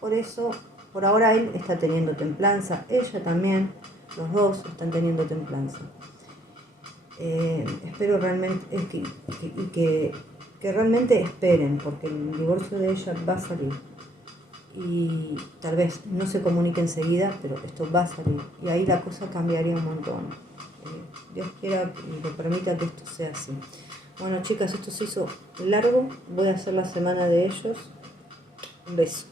Por eso, por ahora él está teniendo templanza, ella también, los dos están teniendo templanza. Espero realmente que realmente esperen, porque el divorcio de ella va a salir. Y tal vez no se comunique enseguida, pero esto va a salir. Y ahí la cosa cambiaría un montón. Dios quiera y lo permita que esto sea así. Bueno, chicas, esto se hizo largo. Voy a hacer la semana de ellos. Un beso.